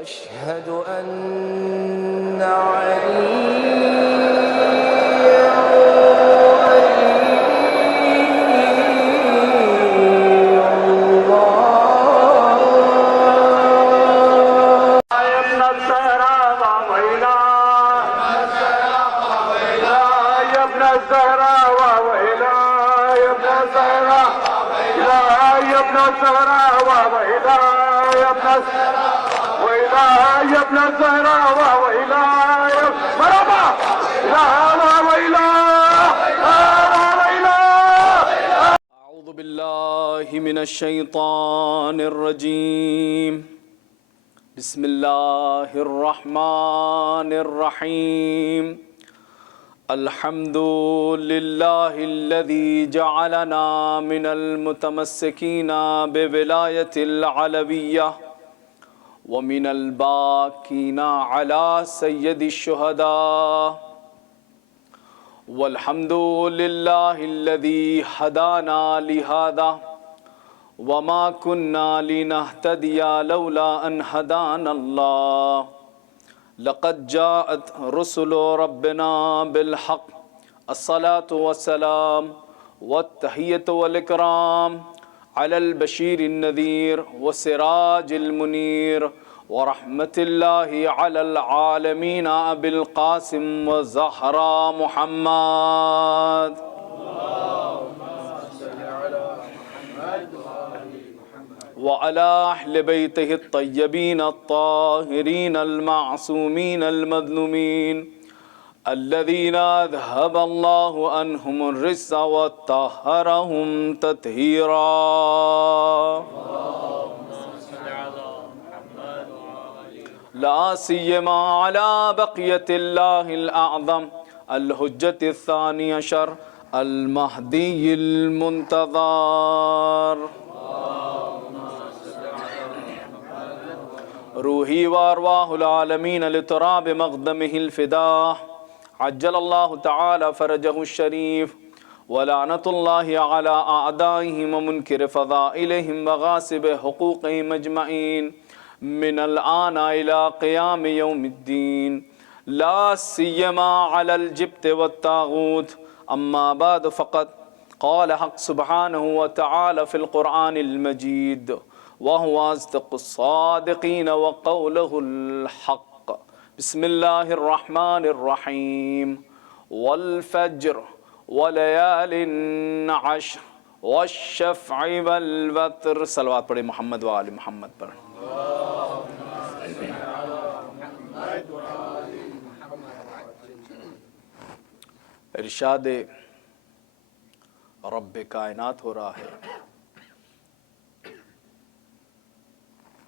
أشهد أن عليا يا ابن الزهراء وإلهي مرحبا أعوذ بالله من الشيطان الرجيم بسم الله الرحمن الرحيم الحمد لله الذي جعلنا من المتمسكين بولاية العلوية ومن الباكين على سيد الشهداء والحمد لله الذي هدانا لهذا وما كنا لنهتدي لولا أن هدانا الله لقد جاءت رسل ربنا بالحق الصلاة والسلام والتحية والإكرام على البشير النذير والسراج المنير ورحمة الله على العالمين أبي القاسم والزهراء محمد وعلى أهل بيته الطيبين الطاهرين المعصومين المظلومين الذين أذهب الله عنهم الرجس وطهرهم تطهيرا لا سيما على بقية الله الأعظم الحجة الثاني عشر المهدي المنتظر روحي وأرواح العالمين لتراب مقدمه الفداء عجل الله تعالى فرجه الشريف ولعنة الله على أعدائهم ومنكر فضائلهم وغاصب حقوقهم أجمعين من الآن إلى قيام يوم الدين لا سيما على الجبت والطاغوت أما بعد فقد قال حق سبحانه وتعالى في القرآن المجيد وهو أصدق الصادقين وقوله الحق بسم الله الرحمن الرحيم والفجر وليال عشر والشفع والوتر صلوات پڑھیں محمد و آل محمد پر ارشاد رب کائنات ہو رہا ہے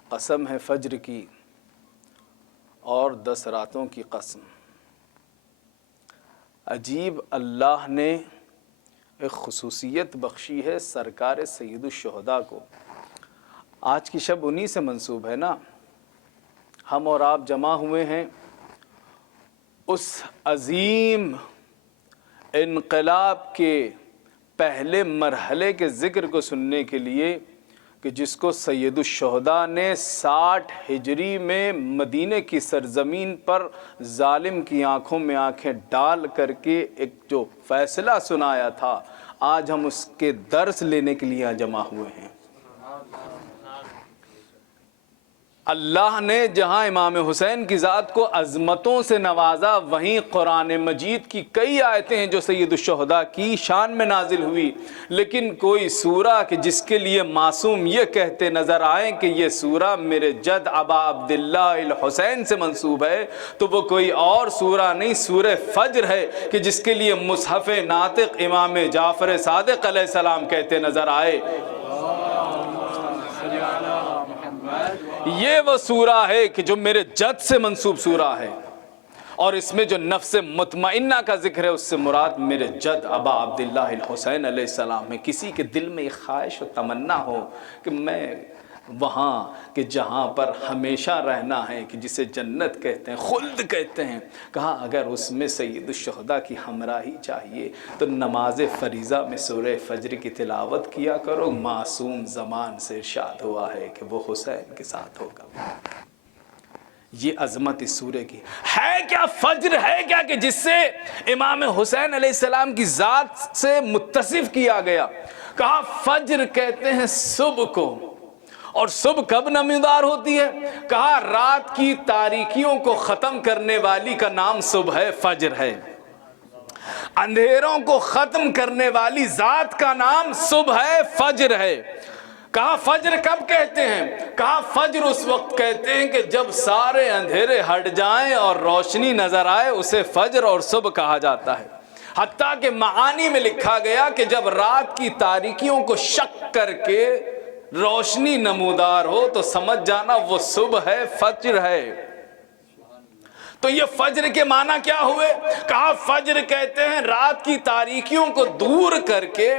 قسم ہے فجر کی اور 10 راتوں کی قسم عجیب اللہ نے ایک خصوصیت بخشی ہے سرکار سید الشہداء کو آج کی شب انہی سے منسوب ہے نا ہم اور آپ جمع ہوئے ہیں اس عظیم انقلاب کے پہلے مرحلے کے ذکر کو سننے کے لیے کہ جس کو سید الشہداء نے 60 ہجری میں مدینہ کی سرزمین پر ظالم کی آنکھوں میں آنکھیں ڈال کر کے ایک جو فیصلہ سنایا تھا آج ہم اس کے درس لینے کے لیے جمع ہوئے ہیں اللہ نے جہاں امام حسین کی ذات کو عظمتوں سے نوازا وہیں قرآن مجید کی کئی آیتیں ہیں جو سید الشہداء کی شان میں نازل ہوئی لیکن کوئی سورہ کہ جس کے لیے معصوم یہ کہتے نظر آئیں کہ یہ سورہ میرے جد ابا عبداللہ الحسین سے منسوب ہے تو وہ کوئی اور سورہ نہیں سورہ فجر ہے کہ جس کے لیے مصحف ناطق امام جعفر صادق علیہ السلام کہتے نظر آئے یہ وہ سورہ ہے کہ جو میرے جد سے منسوب سورہ ہے اور اس میں جو نفس مطمئنہ کا ذکر ہے اس سے مراد میرے جد ابا عبداللہ الحسین علیہ السلام ہے. کسی کے دل میں ایک خواہش و تمنا ہو کہ میں وہاں کہ جہاں پر ہمیشہ رہنا ہے کہ جسے جنت کہتے ہیں خلد کہتے ہیں کہا اگر اس میں سید الشہداء کی ہمراہی چاہیے تو نماز فریضہ میں سورہ فجر کی تلاوت کیا کرو. معصوم زمان سے ارشاد ہوا ہے کہ وہ حسین کے ساتھ ہوگا. یہ عظمت اس سورے کی ہے کیا؟ فجر ہے کیا کہ جس سے امام حسین علیہ السلام کی ذات سے متصف کیا گیا. کہا فجر کہتے ہیں صبح کو. اور صبح کب نمودار ہوتی ہے؟ کہا رات کی تاریکیوں کو ختم کرنے والی کا نام صبح ہے، فجر ہے. اندھیروں کو ختم کرنے والی ذات کا نام صبح ہے، فجر ہے. کہا فجر کب کہتے ہیں؟ کہا فجر اس وقت کہتے ہیں کہ جب سارے اندھیرے ہٹ جائیں اور روشنی نظر آئے، اسے فجر اور صبح کہا جاتا ہے. حتیٰ کہ معانی میں لکھا گیا کہ جب رات کی تاریکیوں کو شک کر کے روشنی نمودار ہو تو سمجھ جانا وہ صبح ہے، فجر ہے. تو یہ فجر کے معنی کیا ہوئے؟ کہا فجر کہتے ہیں رات کی تاریکیوں کو دور کر کے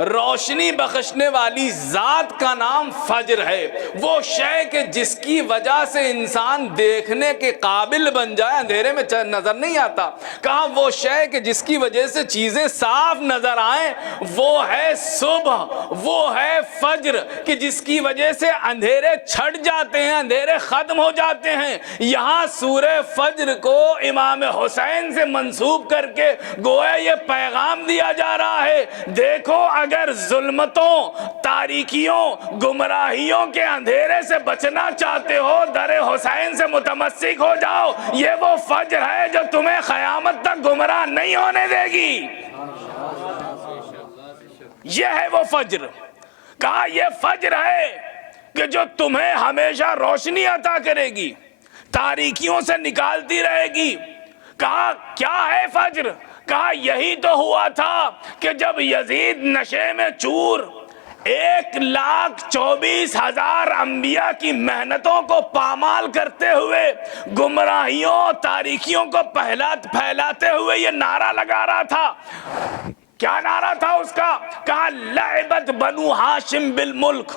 روشنی بخشنے والی ذات کا نام فجر ہے. وہ شے کہ جس کی وجہ سے انسان دیکھنے کے قابل بن جائے، اندھیرے میں نظر نہیں آتا. کہا وہ شے کہ جس کی وجہ سے چیزیں صاف نظر آئیں، وہ ہے صبح، وہ ہے فجر کہ جس کی وجہ سے اندھیرے چھٹ جاتے ہیں، اندھیرے ختم ہو جاتے ہیں. یہاں سورہ فجر کو امام حسین سے منسوب کر کے گویا یہ پیغام دیا جا رہا ہے، دیکھو اگر ظلمتوں، تاریکیوں، گمراہیوں کے اندھیرے سے بچنا چاہتے ہو، در حسین سے متمسک ہو جاؤ. یہ وہ فجر ہے جو تمہیں قیامت تک گمراہ نہیں ہونے دے گی. یہ ہے وہ فجر. کہا یہ فجر ہے کہ جو تمہیں ہمیشہ روشنی عطا کرے گی، تاریکیوں سے نکالتی رہے گی. کہا کیا ہے فجر؟ کہا یہی تو ہوا تھا کہ جب یزید نشے میں چور 1,24,000 انبیاء کی محنتوں کو پامال کرتے ہوئے گمراہیوں، تاریکیوں کو پھیلاتے ہوئے یہ نعرہ لگا رہا تھا. کیا نعرہ تھا اس کا؟ کہا لعبت بنو ہاشم بالملک،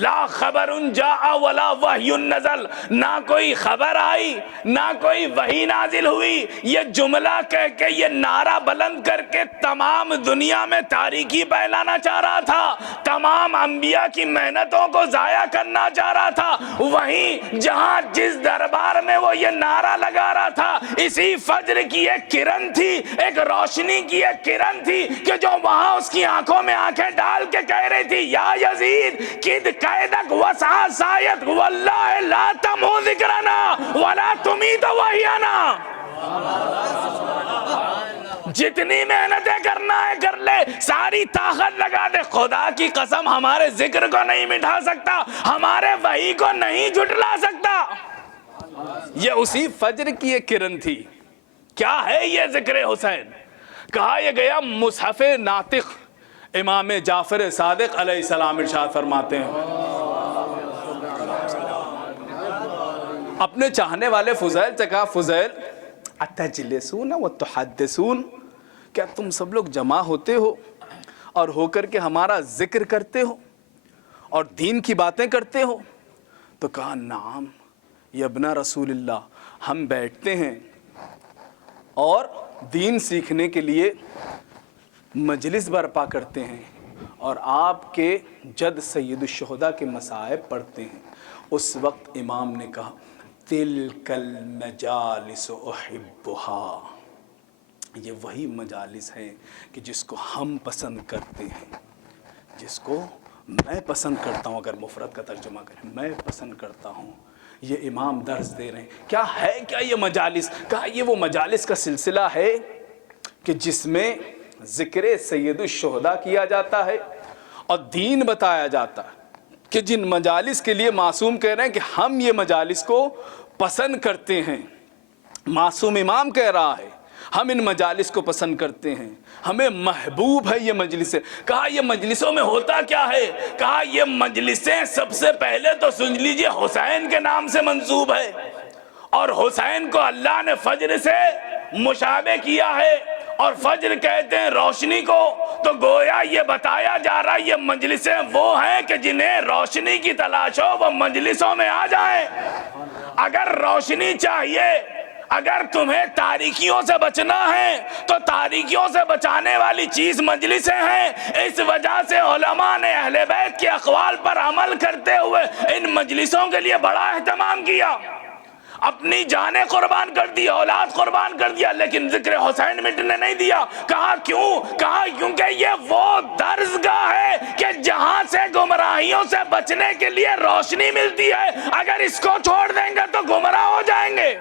لا خبر جاء ولا وحی نزل. نہ کوئی خبر آئی، نہ کوئی وحی نازل ہوئی. یہ جملہ کہہ کے، یہ نعرہ بلند کر کے تمام دنیا میں تاریکی پھیلانا چاہ رہا تھا، تمام انبیاء کی محنتوں کو ضائع کرنا چاہ رہا تھا. وہیں جہاں جس دربار میں وہ یہ نعرہ لگا رہا تھا، اسی فجر کی ایک کرن تھی، ایک روشنی کی ایک کرن تھی کہ جو وہاں اس کی آنکھوں میں آنکھیں ڈال کے کہہ رہی تھی یا یزید کد قیدک وسع سایت واللہ لا تمو ذکرنا ولا تمیت وحیانا. جتنی محنتیں کرنا ہے کر لے، ساری طاقت لگا دے، خدا کی قسم ہمارے ذکر کو نہیں مٹھا سکتا، ہمارے وحی کو نہیں جھٹلا سکتا. یہ اسی فجر کی ایک کرن تھی. کیا ہے یہ ذکر حسین؟ کہا یہ گیا مصحف ناطق امام جعفر صادق علیہ السلام ارشاد فرماتے ہیں، اپنے چاہنے والے فضیل سے کہا فضیل اتجلسون وتحدثون، کیا تم سب لوگ جمع ہوتے ہو اور ہو کر کے ہمارا ذکر کرتے ہو اور دین کی باتیں کرتے ہو؟ تو کہا نعم یا ابن رسول اللہ، ہم بیٹھتے ہیں اور دین سیکھنے کے لیے مجلس برپا کرتے ہیں اور آپ کے جد سید الشہداء کے مصائب پڑھتے ہیں. اس وقت امام نے کہا تلک المجالس احبھا، یہ وہی مجالس ہیں کہ جس کو ہم پسند کرتے ہیں، جس کو میں پسند کرتا ہوں. اگر مفرد کا ترجمہ کریں، میں پسند کرتا ہوں. یہ امام درس دے رہے ہیں. کیا ہے کیا یہ مجالس؟ کہا یہ وہ مجالس کا سلسلہ ہے کہ جس میں ذکر سید الشہداء کیا جاتا ہے اور دین بتایا جاتا ہے. کہ جن مجالس کے لیے معصوم کہہ رہے ہیں کہ ہم یہ مجالس کو پسند کرتے ہیں، معصوم امام کہہ رہا ہے ہم ان مجالس کو پسند کرتے ہیں، ہمیں محبوب ہے یہ مجلسیں. کہا یہ مجلسوں میں ہوتا کیا ہے؟ کہا یہ مجلسیں سب سے پہلے تو سن لیجئے حسین کے نام سے منسوب ہے، اور حسین کو اللہ نے فجر سے مشابہ کیا ہے، اور فجر کہتے ہیں روشنی کو. تو گویا یہ بتایا جا رہا ہے یہ مجلسیں وہ ہیں کہ جنہیں روشنی کی تلاش ہو وہ مجلسوں میں آ جائیں. اگر روشنی چاہیے، اگر تمہیں تاریکیوں سے بچنا ہے تو تاریکیوں سے بچانے والی چیز مجلسیں ہیں. اس وجہ سے علماء نے اہل بیت کے اقوال پر عمل کرتے ہوئے ان مجلسوں کے لیے بڑا اہتمام کیا. اپنی جانیں قربان کر دی، اولاد قربان کر دیا، لیکن ذکر حسین مٹنے نہیں دیا۔ کہا کیوں؟ کہا کیونکہ یہ وہ درسگاہ ہے کہ جہاں سے گمراہیوں سے بچنے کے لیے روشنی ملتی ہے، اگر اس کو چھوڑ دیں گے تو گمراہ ہو جائیں گے۔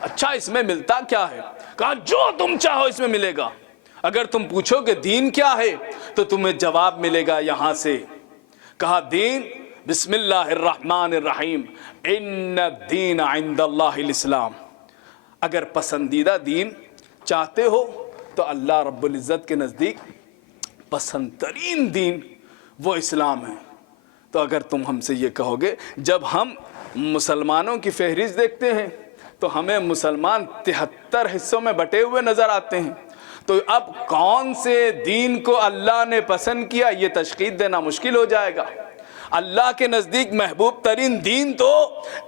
اچھا اس میں ملتا کیا ہے؟ کہا جو تم چاہو اس میں ملے گا۔ اگر تم پوچھو کہ دین کیا ہے تو تمہیں جواب ملے گا یہاں سے۔ کہا دین بسم اللہ الرحمن الرحیم، ان الدین عند اللہ الاسلام۔ اگر پسندیدہ دین چاہتے ہو تو اللہ رب العزت کے نزدیک پسند ترین دین وہ اسلام ہے۔ تو اگر تم ہم سے یہ کہو گے، جب ہم مسلمانوں کی فہرست دیکھتے ہیں تو ہمیں مسلمان 73 حصوں میں بٹے ہوئے نظر آتے ہیں، تو اب کون سے دین کو اللہ نے پسند کیا یہ تشخیص دینا مشکل ہو جائے گا۔ اللہ کے نزدیک محبوب ترین دین تو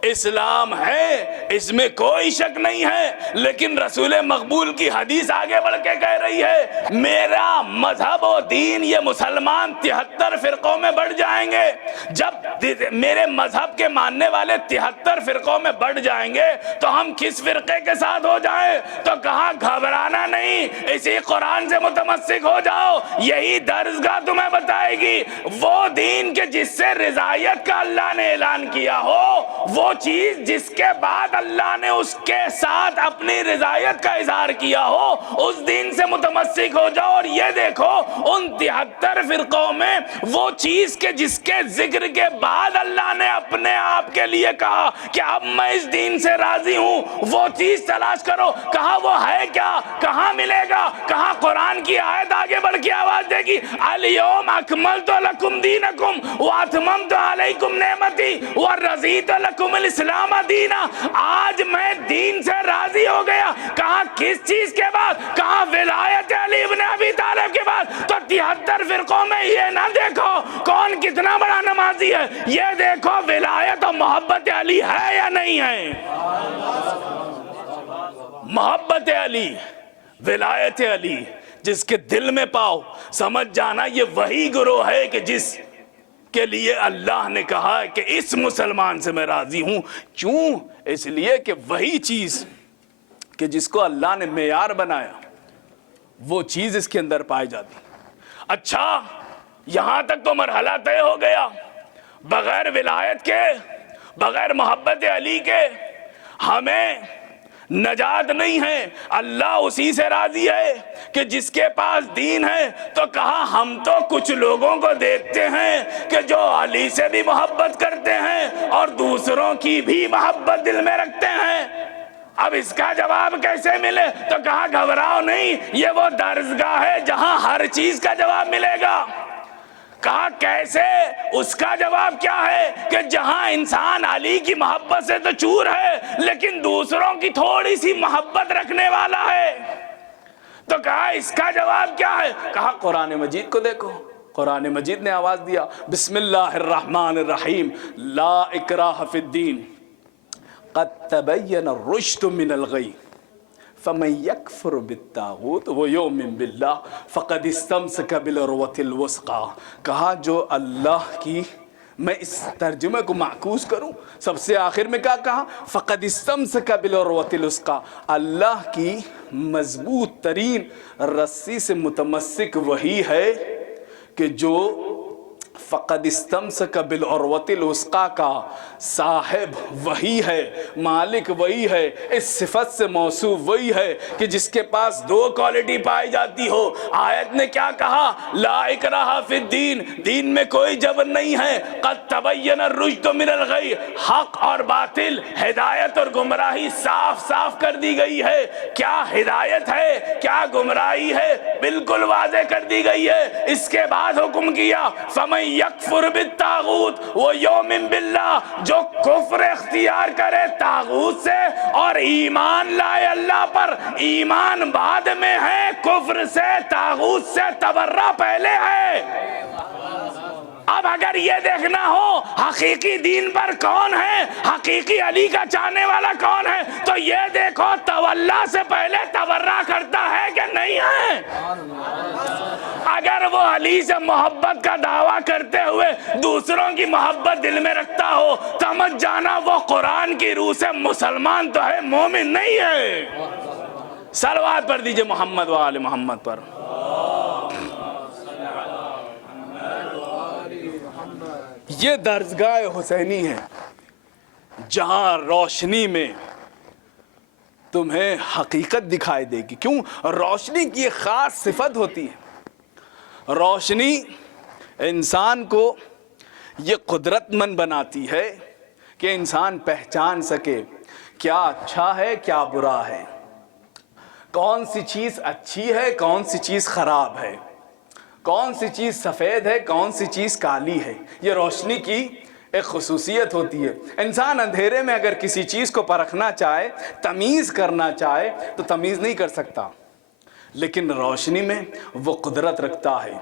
اسلام ہے، اس میں کوئی شک نہیں ہے، لیکن رسول مقبول کی حدیث آگے بڑھ کے کہہ رہی ہے میرا مذہب و دین یہ مسلمان 73 فرقوں میں بڑھ جائیں گے۔ جب میرے مذہب کے ماننے والے 73 فرقوں میں بڑھ جائیں گے تو ہم کس فرقے کے ساتھ ہو جائیں؟ تو کہا گھبرانا نہیں، اسی قرآن سے متمسک ہو جاؤ، یہی درسگاہ تمہیں بتائے گی وہ دین کے جس سے رضایت کا اللہ نے اعلان کیا ہو، وہ چیز جس کے بعد اللہ نے اس کے ساتھ اپنی رضایت کا اظہار کیا ہو، اس دین سے متمسک ہو جاؤ۔ اور یہ دیکھو ان 73 فرقوں میں وہ چیز کے جس کے ذکر کے بعد اللہ نے اپنے آپ کے لیے کہا کہ اب میں اس دین سے راضی ہوں، وہ چیز تلاش کرو۔ کہا وہ ہے کیا؟ کہاں ملے گا؟ کہاں قرآن کی آیت آگے بڑھ کے آواز دے گی الیوم اکملت لکم دینکم واتممت علیکم نعمتی ورضیت لکم الاسلام دینا۔ آج میں دین سے راضی ہو گیا۔ کہا کس چیز کے بعد؟ کہا ولایت علی ابن ابی طالب کے بعد۔ تو 73 فرقوں میں یہ نہ دیکھو کون کتنا بڑا نمازی ہے، یہ دیکھو ولایت و محبت علی ہے یا نہیں ہے۔ محبت علی، ولایت علی جس کے دل میں پاؤ، سمجھ جانا یہ وہی گروہ ہے کہ جس کے لیے اللہ نے کہا کہ اس مسلمان سے میں راضی ہوں۔ کیوں؟ اس لیے کہ وہی چیز کہ جس کو اللہ نے معیار بنایا وہ چیز اس کے اندر پائی جاتی۔ اچھا یہاں تک تو مرحلہ طے ہو گیا، بغیر ولایت کے، بغیر محبت علی کے ہمیں نجات نہیں ہے۔ اللہ اسی سے راضی ہے کہ جس کے پاس دین ہے۔ تو کہا ہم تو کچھ لوگوں کو دیکھتے ہیں کہ جو علی سے بھی محبت کرتے ہیں اور دوسروں کی بھی محبت دل میں رکھتے ہیں، اب اس کا جواب کیسے ملے؟ تو کہا گھبراؤ نہیں، یہ وہ درسگاہ ہے جہاں ہر چیز کا جواب ملے گا۔ کہا کیسے؟ اس کا جواب کیا ہے کہ جہاں انسان علی کی محبت سے تو چور ہے لیکن دوسروں کی تھوڑی سی محبت رکھنے والا ہے۔ تو کہا اس کا جواب کیا ہے؟ کہا قرآن مجید کو دیکھو۔ قرآن مجید نے آواز دیا بسم اللہ الرحمن الرحیم، لا اکراہ فی الدین قد تبین الرشد من الغی فمن یکفر بالطاغوت ویؤمن باللہ فقد استمسک بالعروۃ الوثقی۔ کہا جو اللہ کی، میں اس ترجمے کو معکوس کروں، سب سے آخر میں کیا کہا؟ فقد استمسک بالعروۃ الوثقی، اللہ کی مضبوط ترین رسی سے متمسک وہی ہے کہ جو فقد استمسک بالعروۃ الوثقی کا صاحب وہی ہے، مالک وہی ہے، اس صفت سے موصوف وہی ہے کہ جس کے پاس دو کوالٹی پائی جاتی ہو۔ آیت نے کیا کہا؟ لا اکراہ فی الدین، دین میں کوئی جبر نہیں ہے۔ قد تبین الرشد من الغی، حق اور باطل، ہدایت اور گمراہی صاف صاف کر دی گئی ہے۔ کیا ہدایت ہے، کیا گمراہی ہے، بالکل واضح کر دی گئی ہے۔ اس کے بعد حکم کیا فمن یکفر بالطاغوت ویؤمن باللہ، جو کفر اختیار کرے طاغوت سے اور ایمان لائے اللہ پر۔ ایمان بعد میں ہے، کفر سے طاغوت سے تبرہ پہلے ہے۔ اب اگر یہ دیکھنا ہو حقیقی دین پر کون ہے، حقیقی علی کا چاہنے والا کون ہے، تو یہ دیکھو تولا سے پہلے تبرہ کرتا ہے کہ نہیں ہے۔ اگر وہ علی سے محبت کا دعویٰ کرتے ہوئے دوسروں کی محبت دل میں رکھتا ہو، سمجھ جانا وہ قرآن کی روح سے مسلمان تو ہے، مومن نہیں ہے۔ صلوات پڑھ دیجئے محمد و آل محمد پر۔ یہ درسگاہ حسینی ہے جہاں روشنی میں تمہیں حقیقت دکھائی دے گی۔ کیوں؟ روشنی کی ایک خاص صفت ہوتی ہے، روشنی انسان کو یہ قدرت مند بناتی ہے کہ انسان پہچان سکے کیا اچھا ہے کیا برا ہے، کون سی چیز اچھی ہے کون سی چیز خراب ہے، کون سی چیز سفید ہے کون سی چیز کالی ہے۔ یہ روشنی کی ایک خصوصیت ہوتی ہے۔ انسان اندھیرے میں اگر کسی چیز کو پرکھنا چاہے، تمیز کرنا چاہے تو تمیز نہیں کر سکتا، لیکن روشنی میں وہ قدرت رکھتا ہے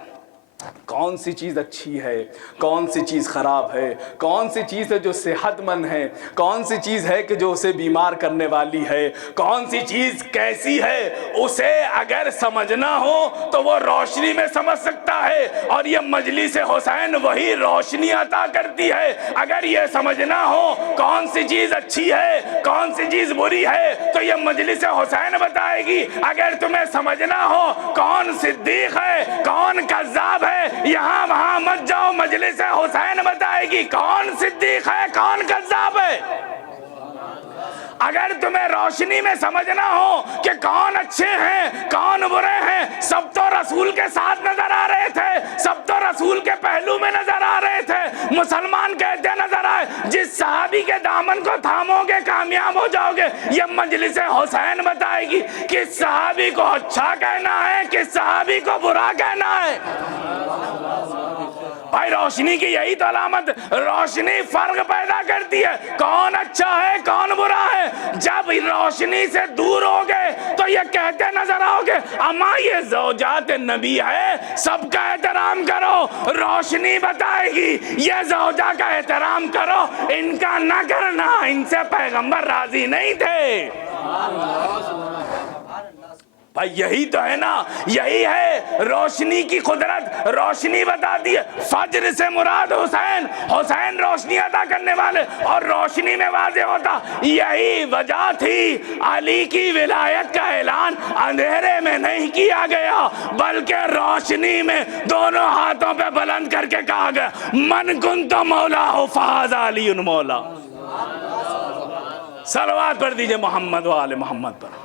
کون سی چیز اچھی ہے کون سی چیز خراب ہے، کون سی چیز ہے جو صحت مند ہے، کون سی چیز ہے کہ جو اسے بیمار کرنے والی ہے، کون سی چیز کیسی ہے۔ اسے اگر سمجھنا ہو تو وہ روشنی میں سمجھ سکتا ہے، اور یہ مجلس حسین وہی روشنی عطا کرتی ہے۔ اگر یہ سمجھنا ہو کون سی چیز اچھی ہے کون سی چیز بری ہے تو یہ مجلس حسین بتائے گی۔ اگر تمہیں سمجھنا ہو کون صدیق ہے کون کذاب ہے، یہاں وہاں مت جاؤ، مجلس حسین بتائے گی کون صدیق ہے کون کذاب ہے۔ اگر تمہیں روشنی میں سمجھنا ہو کہ کون اچھے ہیں کون برے ہیں، سب تو رسول کے ساتھ نظر آ رہے تھے، سب تو رسول کے پہلو میں نظر آ رہے تھے، مسلمان کہتے نظر آئے جس صحابی کے دامن کو تھامو گے کامیاب ہو جاؤ گے۔ یہ مجلس حسین بتائے گی کس صحابی کو اچھا کہنا ہے کس صحابی کو برا کہنا ہے۔ بھائی روشنی کی یہی تو علامت، روشنی فرق پیدا کرتی ہے کون اچھا ہے کون برا ہے۔ جب روشنی سے دور ہوگے تو یہ کہتے نظر آؤ گے اما یہ زوجات نبی ہے سب کا احترام کرو، روشنی بتائے گی یہ زوجہ کا احترام کرو، ان کا نہ کرنا، ان سے پیغمبر راضی نہیں تھے۔ بھائی یہی تو ہے نا، یہی ہے روشنی کی قدرت۔ روشنی بتاتی ہے فجر سے مراد حسین، حسین روشنی عطا کرنے والے، اور روشنی میں واضح ہوتا یہی وجہ تھی علی کی ولایت کا اعلان اندھیرے میں نہیں کیا گیا بلکہ روشنی میں دونوں ہاتھوں پہ بلند کر کے کہا گیا من کنت مولا فہذا علی مولا۔ صلوات پڑھ دیجئے محمد و آل محمد پر۔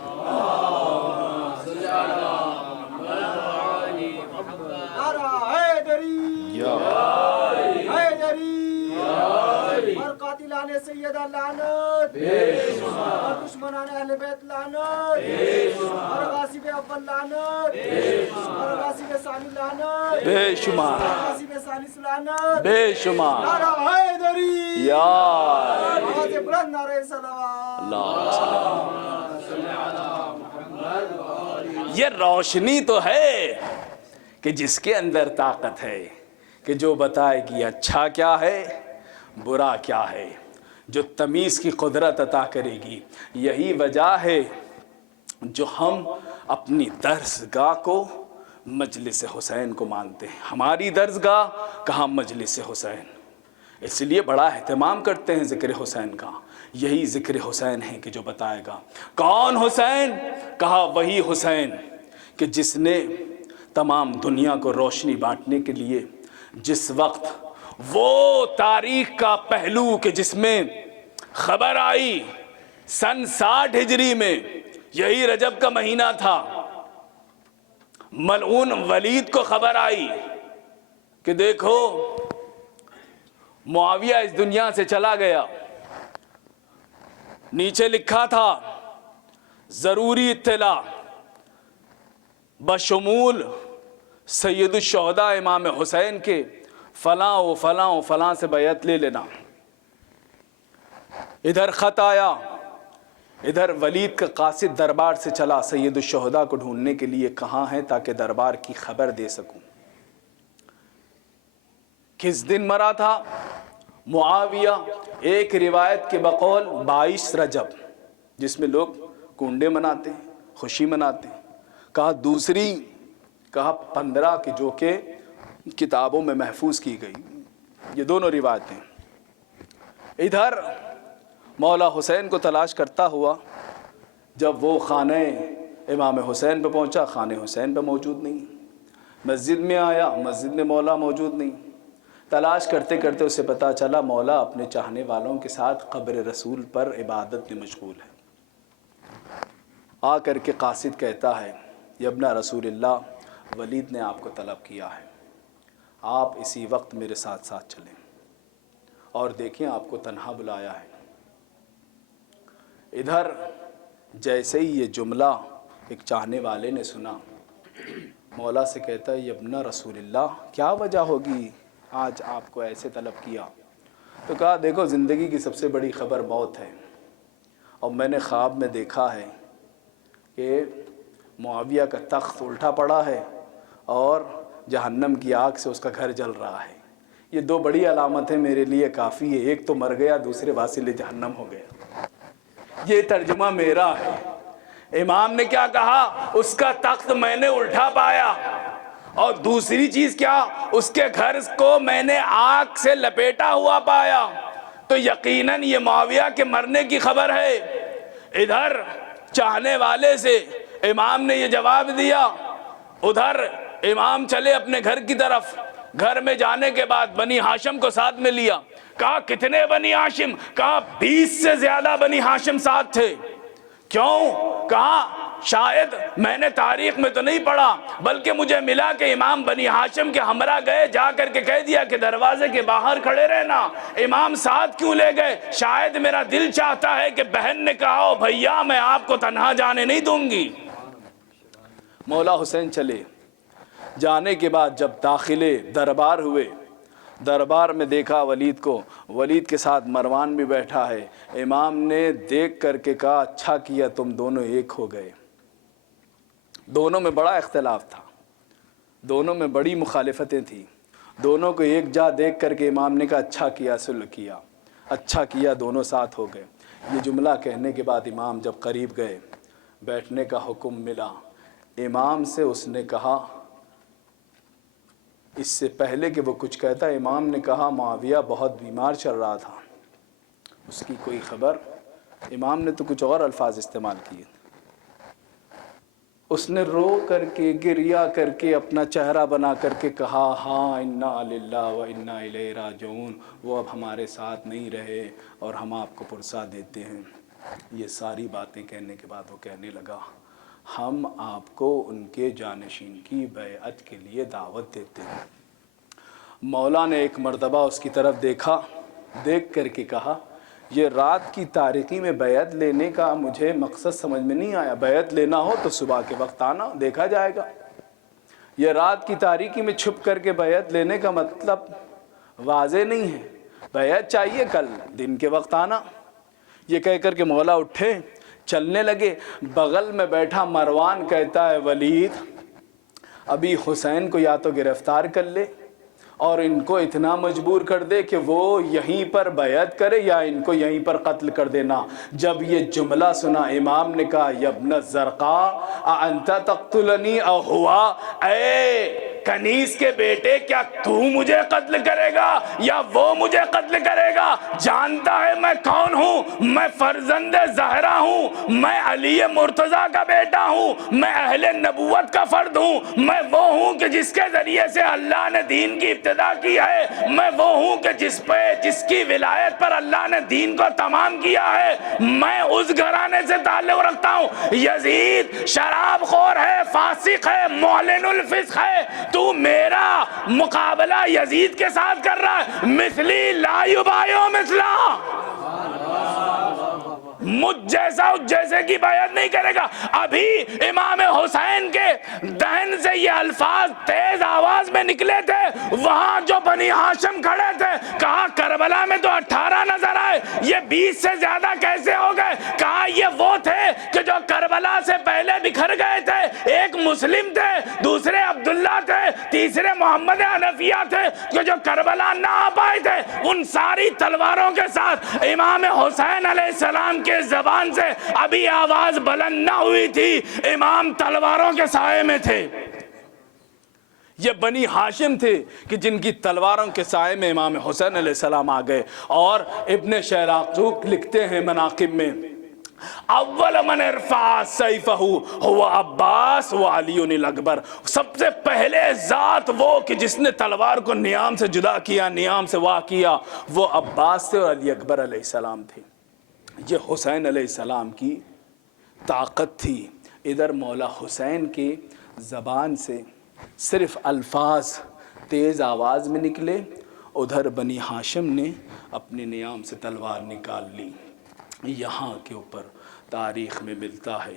اور قاتلان سیدہ لعنت اور دشمنان اہل بیت لعنت اور غاصب اول لعنت اور غاصب ثانی لعنت بے شمار غاصب ثالث لعنت بے شمار۔ نعرہ حیدری، یا آواز بلند نعرہ صلوات۔ یہ روشنی تو ہے کہ جس کے اندر طاقت ہے کہ جو بتائے گی اچھا کیا ہے برا کیا ہے، جو تمیز کی قدرت عطا کرے گی۔ یہی وجہ ہے جو ہم اپنی درسگاہ کو مجلس حسین کو مانتے ہیں۔ ہماری درسگاہ کہاں مجلس حسین، اس لیے بڑا اہتمام کرتے ہیں ذکر حسین کا۔ یہی ذکر حسین ہے کہ جو بتائے گا کون حسین، کہا وہی حسین کہ جس نے تمام دنیا کو روشنی بانٹنے کے لیے جس وقت وہ تاریخ کا پہلو کہ جس میں خبر آئی سن 60 ہجری میں، یہی رجب کا مہینہ تھا، ملعون ولید کو خبر آئی کہ دیکھو معاویہ اس دنیا سے چلا گیا۔ نیچے لکھا تھا ضروری اطلاع بشمول سید الشہداء امام حسین کے فلاں و فلاں و فلاں سے بیعت لے لینا۔ ادھر خط آیا، ادھر ولید کا قاصد دربار سے چلا سید الشہداء کو ڈھونڈنے کے لیے کہاں ہے تاکہ دربار کی خبر دے سکوں۔ کس دن مرا تھا معاویہ؟ ایک روایت کے بقول 22 رجب، جس میں لوگ کنڈے مناتے ہیں، خوشی مناتے ہیں۔ کہا دوسری، کہا 15 کی جو کہ کتابوں میں محفوظ کی گئی۔ یہ دونوں روایتیں۔ ادھر مولا حسین کو تلاش کرتا ہوا جب وہ خانہ امام حسین پہ پہنچا، خانہ حسین پہ موجود نہیں، مسجد میں آیا، مسجد میں مولا موجود نہیں، تلاش کرتے کرتے اسے پتہ چلا مولا اپنے چاہنے والوں کے ساتھ قبر رسول پر عبادت میں مشغول ہے۔ آ کر کے قاصد کہتا ہے، ابن رسول اللہ، ولید نے آپ کو طلب کیا ہے، آپ اسی وقت میرے ساتھ ساتھ چلیں اور دیکھیں آپ کو تنہا بلایا ہے۔ ادھر جیسے ہی یہ جملہ ایک چاہنے والے نے سنا، مولا سے کہتا ہے، ابن رسول اللہ، کیا وجہ ہوگی آج آپ کو ایسے طلب کیا؟ تو کہا، دیکھو زندگی کی سب سے بڑی خبر موت ہے، اور میں نے خواب میں دیکھا ہے کہ معاویہ کا تخت الٹا پڑا ہے اور جہنم کی آگ سے اس کا گھر جل رہا ہے۔ یہ دو بڑی علامتیں میرے لیے کافی ہے، ایک تو مر گیا، دوسرے واصل جہنم ہو گیا۔ یہ ترجمہ میرا ہے۔ امام نے کیا کہا؟ اس کا تخت میں نے الٹا پایا، اور دوسری چیز کیا؟ اس کے گھر کو میں نے آگ سے لپیٹا ہوا پایا، تو یقیناً یہ معاویہ کے مرنے کی خبر ہے۔ ادھر چاہنے والے سے امام نے یہ جواب دیا، ادھر امام چلے اپنے گھر کی طرف۔ گھر میں جانے کے بعد بنی ہاشم کو ساتھ میں لیا۔ کہا، کتنے بنی ہاشم؟ کہا، 20 سے زیادہ بنی ہاشم ساتھ تھے۔ کیوں؟ کہا، شاید میں نے تاریخ میں تو نہیں پڑھا، بلکہ مجھے ملا کہ امام بنی ہاشم کے ہمراہ گئے، جا کر کے کہہ دیا کہ دروازے کے باہر کھڑے رہنا۔ امام ساتھ کیوں لے گئے؟ شاید میرا دل چاہتا ہے کہ بہن نے کہا ہو، بھیا میں آپ کو تنہا جانے نہیں دوں گی۔ مولا حسین چلے۔ جانے کے بعد جب داخلے دربار ہوئے، دربار میں دیکھا ولید کو، ولید کے ساتھ مروان بھی بیٹھا ہے۔ امام نے دیکھ کر کے کہا، اچھا کیا تم دونوں ایک ہو گئے۔ دونوں میں بڑا اختلاف تھا، دونوں میں بڑی مخالفتیں تھیں، دونوں کو ایک جا دیکھ کر کے امام نے کہا، اچھا کیا صلح کیا، اچھا کیا دونوں ساتھ ہو گئے۔ یہ جملہ کہنے کے بعد امام جب قریب گئے، بیٹھنے کا حکم ملا، امام سے اس نے کہا، اس سے پہلے کہ وہ کچھ کہتا، امام نے کہا، معاویہ بہت بیمار چل رہا تھا، اس کی کوئی خبر؟ امام نے تو کچھ اور الفاظ استعمال کیے۔ اس نے رو کر کے، گریا کر کے، اپنا چہرہ بنا کر کے کہا، ہاں، انا للہ و انا الیہ راجعون، وہ اب ہمارے ساتھ نہیں رہے اور ہم آپ کو پرسا دیتے ہیں۔ یہ ساری باتیں کہنے کے بعد وہ کہنے لگا، ہم آپ کو ان کے جانشین کی بیعت کے لیے دعوت دیتے ہیں۔ مولا نے ایک مرتبہ اس کی طرف دیکھا، دیکھ کر کے کہا، یہ رات کی تاریکی میں بیعت لینے کا مجھے مقصد سمجھ میں نہیں آیا، بیعت لینا ہو تو صبح کے وقت آنا، دیکھا جائے گا۔ یہ رات کی تاریکی میں چھپ کر کے بیعت لینے کا مطلب واضح نہیں ہے، بیعت چاہیے کل دن کے وقت آنا۔ یہ کہہ کر کے مولا اٹھے، چلنے لگے۔ بغل میں بیٹھا مروان کہتا ہے، ولید، ابھی حسین کو یا تو گرفتار کر لے اور ان کو اتنا مجبور کر دے کہ وہ یہیں پر بیعت کرے، یا ان کو یہیں پر قتل کر دینا۔ جب یہ جملہ سنا، امام نے کہا، یا ابن الزرقاء انت تقتلنی او ہوا، اے کنیز کے بیٹے، کیا تو مجھے قتل کرے گا یا وہ مجھے قتل کرے گا؟ جانتا ہے میں کون ہوں، میں فرزند زہرا ہوں، میں علی مرتضیٰ کا بیٹا ہوں، میں اہل نبوت کا فرد ہوں، میں وہ ہوں کہ جس کے ذریعے سے اللہ نے دین کی ابتدا کی ہے، میں وہ ہوں کہ جس کی ولایت پر اللہ نے دین کو تمام کیا ہے، میں اس گھرانے سے تعلق رکھتا ہوں۔ یزید شراب خور ہے، فاسق ہے، معلن الفسق ہے، تو میرا مقابلہ یزید کے ساتھ کر رہا ہے، مثلی لا یبایع مثلا، مجھ جیسا اس جیسے کی بیعت نہیں کرے گا۔ ابھی امام حسین کے دہن سے یہ الفاظ تیز آواز میں نکلے تھے، وہاں جو بنی ہاشم کھڑے تھے، کہا کربلا میں تو 18 نظر آئے، یہ 20 سے زیادہ کیسے ہو گئے؟ کہا یہ وہ تھے کہ جو کربلا سے پہلے بکھر گئے تھے، ایک مسلم تھے، دوسرے عبداللہ تھے، تیسرے محمد حنفیہ تھے، جو کربلا نہ آ پائے تھے۔ ان ساری تلواروں کے ساتھ امام حسین علیہ السلام کے زبان سے ابھی آواز بلند نہ ہوئی تھی، امام تلواروں کے سائے میں تھے۔ یہ بنی ہاشم تھے کہ جن کی تلواروں کے سائے میں امام حسین علیہ السلام آ گئے. اور ابن شیراقوق لکھتے ہیں مناقب میں اول من ارفع سیفہ ہوا عباس و علی الاکبر، سب سے پہلے ذات وہ کہ جس نے تلوار کو نیام سے جدا کیا، نیام سے واہ کیا، وہ عباس تھے اور علی اکبر علیہ السلام تھے. یہ حسین علیہ السلام کی طاقت تھی. ادھر مولا حسین کی زبان سے صرف الفاظ تیز آواز میں نکلے، ادھر بنی ہاشم نے اپنے نیام سے تلوار نکال لی. یہاں کے اوپر تاریخ میں ملتا ہے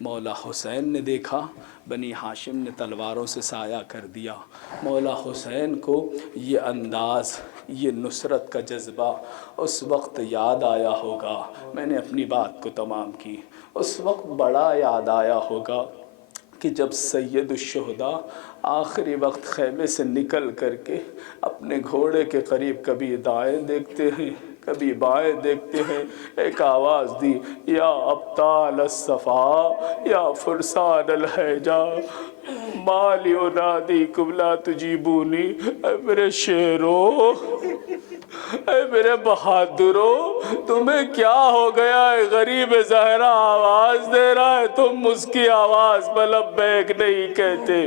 مولا حسین نے دیکھا بنی ہاشم نے تلواروں سے سایہ کر دیا. مولا حسین کو یہ انداز، یہ نصرت کا جذبہ اس وقت یاد آیا ہوگا. میں نے اپنی بات کو تمام کی. اس وقت بڑا یاد آیا ہوگا کہ جب سید الشہداء آخری وقت خیمے سے نکل کر کے اپنے گھوڑے کے قریب کبھی دائیں دیکھتے ہیں کبھی بائیں دیکھتے ہیں، ایک آواز دی، یا ابطال الصفا یا فرسان الحجا مالی انادیکم لا تجیبونی. اے میرے شیرو، اے میرے بہادرو، تمہیں کیا ہو گیا ہے؟ غریب زہرا آواز دے رہا ہے، تم اس کی آواز پر لبیک نہیں کہتے.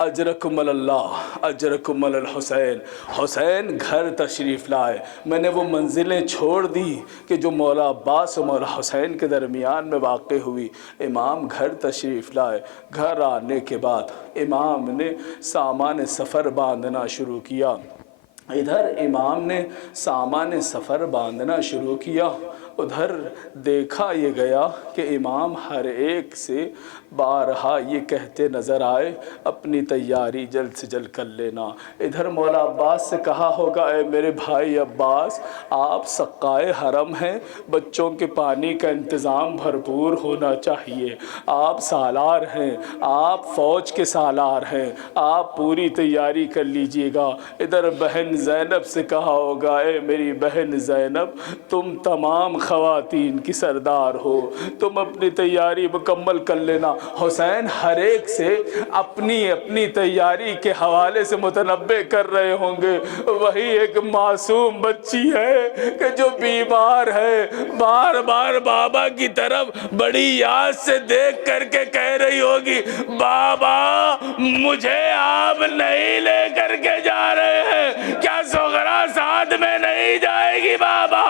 اجرکم اللہ اجرکم الحسین. حسین گھر تشریف لائے. میں نے وہ منزلیں چھوڑ دی کہ جو مولا عباس و مولا حسین کے درمیان میں واقع ہوئی. امام گھر تشریف لائے. گھر آنے کے بعد امام نے سامان سفر باندھنا شروع کیا. ادھر امام نے سامان سفر باندھنا شروع کیا، ادھر دیکھا یہ گیا کہ امام ہر ایک سے بارہا یہ کہتے نظر آئے اپنی تیاری جلد سے جلد کر لینا. ادھر مولا عباس سے کہا ہوگا اے میرے بھائی عباس، آپ سقائے حرم ہیں، بچوں کے پانی کا انتظام بھرپور ہونا چاہیے. آپ سالار ہیں، آپ فوج کے سالار ہیں، آپ پوری تیاری کر لیجئے گا. ادھر بہن زینب سے کہا ہوگا اے میری بہن زینب، تم تمام خواتین کی سردار ہو، تم اپنی تیاری مکمل کر لینا. حسین ہر ایک سے اپنی اپنی تیاری کے حوالے سے متنبع کر رہے ہوں گے. وہی ایک معصوم بچی ہے کہ جو بیمار ہے، بار بار بابا کی طرف بڑی یاد سے دیکھ کر کے کہہ رہی ہوگی بابا مجھے آپ نہیں لے کر کے جا رہے ہیں، کیا سغرا ساتھ میں نہیں جائے گی بابا؟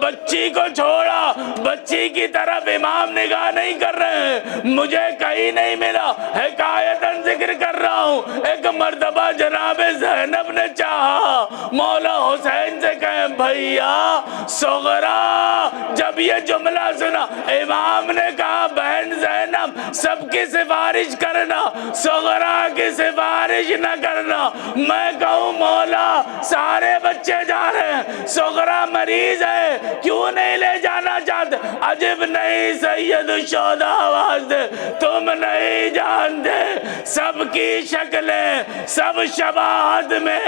بچی کو چھوڑا، بچی کی طرف امام نگاہ نہیں کر رہے ہیں. مجھے کہیں نہیں ملا، حکایتاً ذکر کر رہا ہوں. ایک مرتبہ جناب زینب نے چاہا مولا حسین سے کہیں بھیا سغرا، جب یہ جملہ سنا امام نے کہا بہن زینب سب کی سفارش کرنا، سغرا کی سفارش نہ کرنا. میں کہوں مولا سارے بچے جا رہے ہیں، سغرا مریض ہے، کیوں نہیں لے جانا چاہتے؟ عجب نہیں سید الشہداء آواز دے، تم نہیں جانتے سب کی شکلیں سب شباہت میں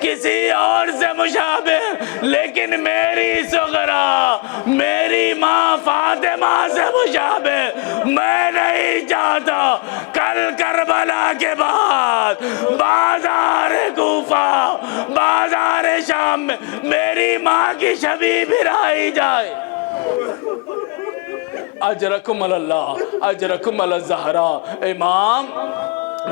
کسی اور سے مشابہ، لیکن میری سغرا میری ماں فاطمہ سے مشابہ. میں نہیں چاہتا کل کربلا کے بعد بازار کوفہ بازار شام میں میری ماں کی شبیہ پھرائی جائے. اجرکم اللہ اجرکم الزہرا. امام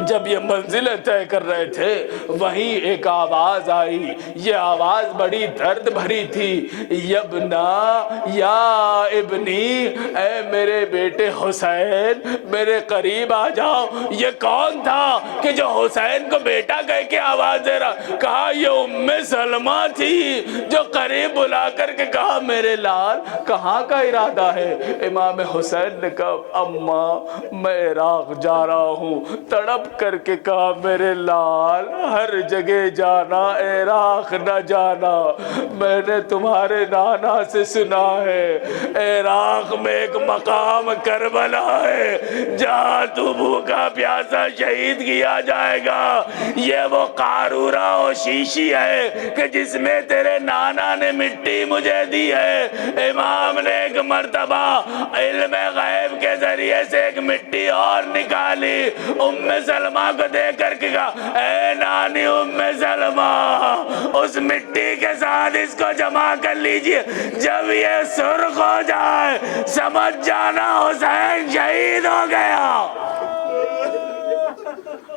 جب یہ منزلیں طے کر رہے تھے وہیں ایک آواز آئی. یہ آواز بڑی درد بھری تھی. یبنا یا ابنی، اے میرے بیٹے حسین میرے قریب آ جاؤ. یہ کون تھا کہ جو حسین کو بیٹا کہہ کے آواز دے رہا؟ کہا یہ ام سلمہ تھی جو قریب بلا کر کے کہا میرے لال کہاں کا ارادہ ہے؟ امام حسین نے کہا اماں میں عراق جا رہا ہوں. تڑپ کر کے کہا میرے لال ہر جگہ جانا، عراق نہ جانا. میں نے تمہارے نانا سے سنا ہے عراق میں ایک مقام کربلا ہے جہاں تو بھوکا پیاسا شہید کیا جائے گا. یہ وہ قارورہ و شیشی ہے کہ جس میں تیرے نانا نے مٹی مجھے دی ہے. امام نے ایک مرتبہ علم غیب کے ذریعے سے ایک مٹی اور نکالی. ام سلمہ کو دیکھ کر کے کہا اے نانی ام سلمہ اس مٹی کے ساتھ اس کو جمع کر لیجئے، جب یہ سرخ ہو جائے سمجھ جانا حسین شہید ہو گیا۔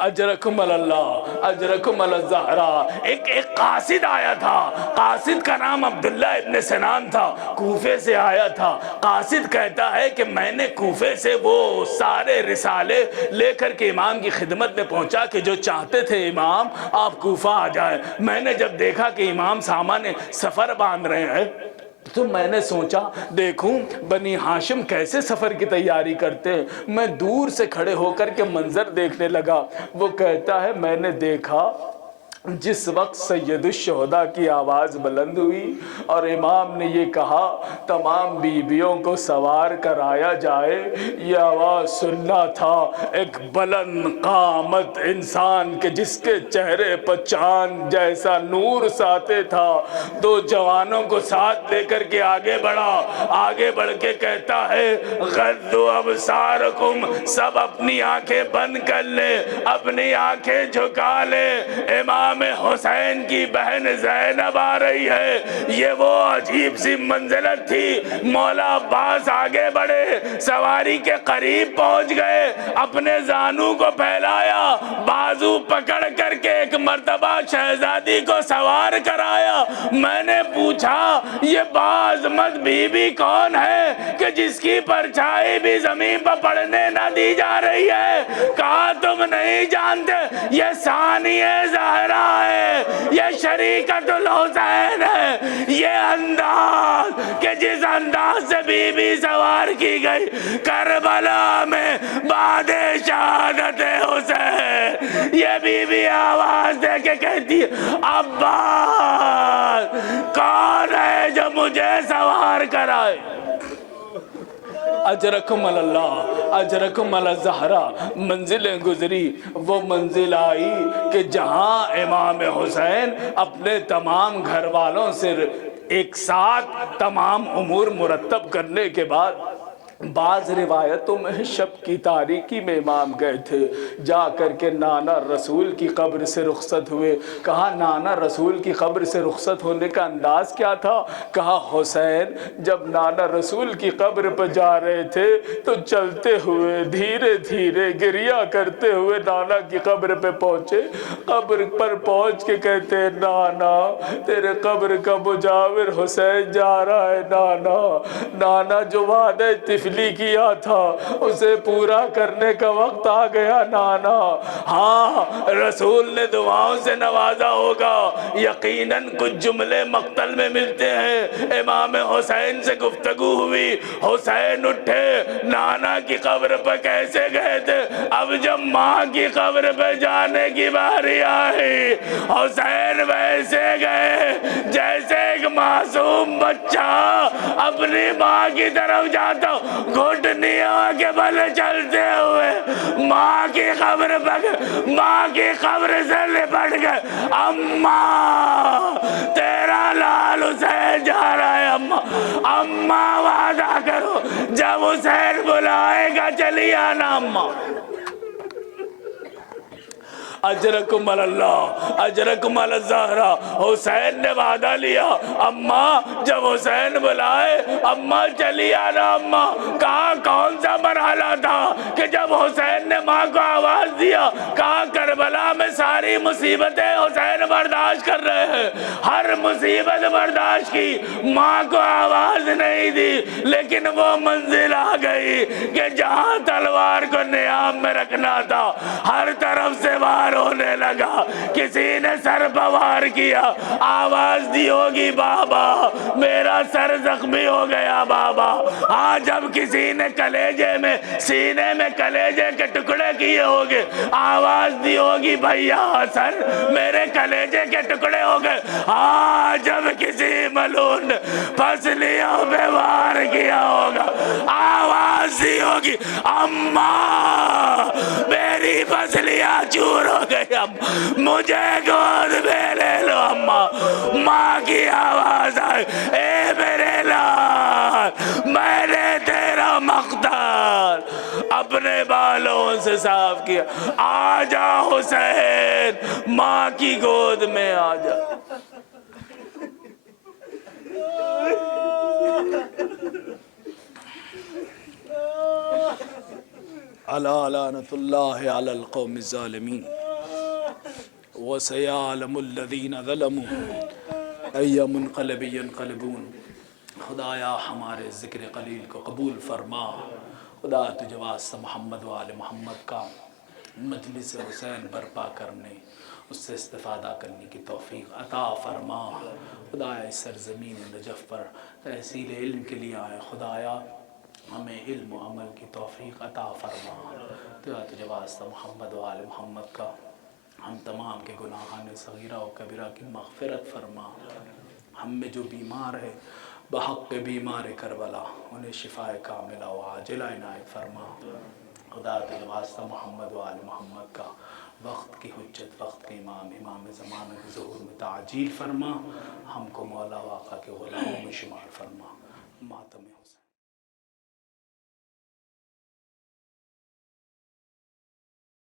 اجرکم اللہ اجرکم الزہرا۔ ایک قاصد آیا تھا، قاصد کا نام عبداللہ ابن سنان تھا، کوفے سے آیا تھا۔ قاصد کہتا ہے کہ میں نے کوفے سے وہ سارے رسالے لے کر کے امام کی خدمت میں پہنچا کہ جو چاہتے تھے امام آپ کوفہ آ جائیں۔ میں نے جب دیکھا کہ امام سامان سفر باندھ رہے ہیں تو میں نے سوچا دیکھوں بنی ہاشم کیسے سفر کی تیاری کرتے ہیں۔ میں دور سے کھڑے ہو کر کے منظر دیکھنے لگا۔ وہ کہتا ہے میں نے دیکھا جس وقت سید الشہداء کی آواز بلند ہوئی اور امام نے یہ کہا تمام بیویوں کو سوار کرایا جائے، یہ آواز سننا تھا ایک بلند قامت انسان کے جس کے چہرے پر چاند جیسا نور ساتے تھا۔ دو جوانوں کو ساتھ لے کر کے آگے بڑھا، آگے بڑھ کے کہتا ہے غضوا ابصارکم، سب اپنی آنکھیں بند کر لیں، اپنی آنکھیں جھکا لیں، امام حسین کی بہن زینب آ رہی ہے۔ یہ وہ عجیب سی منزلت تھی۔ مولا عباس آگے بڑھے، سواری کے قریب پہنچ گئے، اپنے زانو کو پھیلایا، بازو پکڑ کر کے ایک مرتبہ شہزادی کو سوار کرایا۔ میں نے پوچھا یہ باعظمت بی بی کون ہے کہ جس کی پرچھائی بھی زمین پر پڑنے نہ دی جا رہی ہے؟ کہا تم نہیں جانتے یہ ثانیہ زہرا ہے، یہ شریکت الحسین ہے۔ یہ انداز کہ جس انداز سے بی بی سوار کی گئی کربلا میں بعد شہادت حسین، یہ بی بی آواز دے کے کہتی ہے عباس کون ہے جو مجھے سوار کرائے؟ اجرکم اللہ اجرکم الزہرا۔ منزلیں گزری، وہ منزل آئی کہ جہاں امام حسین اپنے تمام گھر والوں سے ایک ساتھ تمام امور مرتب کرنے کے بعد بعض روایتوں میں شب کی تاریکی میں امام گئے تھے، جا کر کے نانا رسول کی قبر سے رخصت ہوئے۔ کہا نانا رسول کی قبر سے رخصت ہونے کا انداز کیا تھا؟ کہا حسین جب نانا رسول کی قبر پر جا رہے تھے تو چلتے ہوئے دھیرے دھیرے گریہ کرتے ہوئے نانا کی قبر پہ پہنچے۔ قبر پر پہنچ کے کہتے ہیں نانا تیرے قبر کا مجاور حسین جا رہا ہے۔ نانا جو وعدہ کیا تھا اسے پورا کرنے کا وقت آ گیا نانا۔ ہاں رسول نے دعاؤں سے نوازا ہوگا، یقیناً کچھ جملے مقتل میں ملتے ہیں۔ امام حسین سے گفتگو ہوئی، حسین اٹھے، نانا کی قبر پر کیسے گئے تھے؟ اب جب ماں کی قبر پہ جانے کی باری آئی حسین ویسے گئے جیسے ایک معصوم بچہ اپنی ماں کی طرف جاتا گھٹنیوں کے بل چلتے ہوئے ماں کی قبر پر، ماں کی قبر سے لپٹ گئے۔ اماں تیرا لال حسین جا رہا ہے، اماں وعدہ کرو جب حسین بلائے گا چلی آنا اماں۔ اجرکم اللہ اجرکم الزہرا۔ حسین نے وعدہ لیا اماں جب حسین بلائے اماں چلی آنا اماں۔ کہا کون سا مرحلہ تھا کہ جب حسین نے ماں کو آواز دیا؟ کہا کربلا میں ساری مصیبتیں حسین برداشت کر رہے ہیں، ہر مصیبت برداشت کی، ماں کو آواز نہیں دی، لیکن وہ منزل آ گئی کہ جہاں تلوار کو نیام میں رکھنا تھا ہر طرف سے وار ہونے لگا۔ کسی نے سر پوار کیا، آواز دی ہوگی بابا میرا سر زخمی ہو گیا بابا۔ ہاں جب کسی نے کلیجے میں سینے میں کلیجے کے ٹکڑے کیے ہوگے آواز دی ہوگی بھیا حسن میرے کلیجے کے ٹکڑے ہو گئے۔ ہاں جب کسی ملون نے پسلیوں پہ وار کیا ہوگا آواز دی ہوگی اماں میری پسلیاں چور ہو گئی، مجھے گود میں لے لو اماں۔ ماں کی آواز آئی اے میرے لال میں نے تیرا مقتل اپنے بالوں سے صاف کیا. آجا حسین ماں کی گود میں آجا. الا لعنت اللہ علی القوم الظالمین وسیعلم الذین ظلموا ای منقلب ینقلبون. خدایا ہمارے ذکر قلیل کو قبول فرما. خدا تجھے واسطہ محمد و آل محمد کا مجلس حسین برپا کرنے اس سے استفادہ کرنے کی توفیق عطا فرما. خدایا اس سرزمین نجف پر تحصیل علم کے لیے آئے. خدایا ہمیں علم و عمل کی توفیق عطا فرما. تجھے واسطہ محمد و آل محمد کا ہم تمام کے گناہان صغیرہ و کبیرہ کی مغفرت فرما. ہم میں جو بیمار ہے بحق بیمار کربلا انہیں شفاء کاملہ و عاجلہ عنایت فرما. خدا تجھے واسطہ محمد و آل محمد کا وقت کی حجت وقت کے امام زمانہ کے ظہور میں تعجیل فرما. ہم کو مولا و آقا کے غلاموں میں شمار فرما.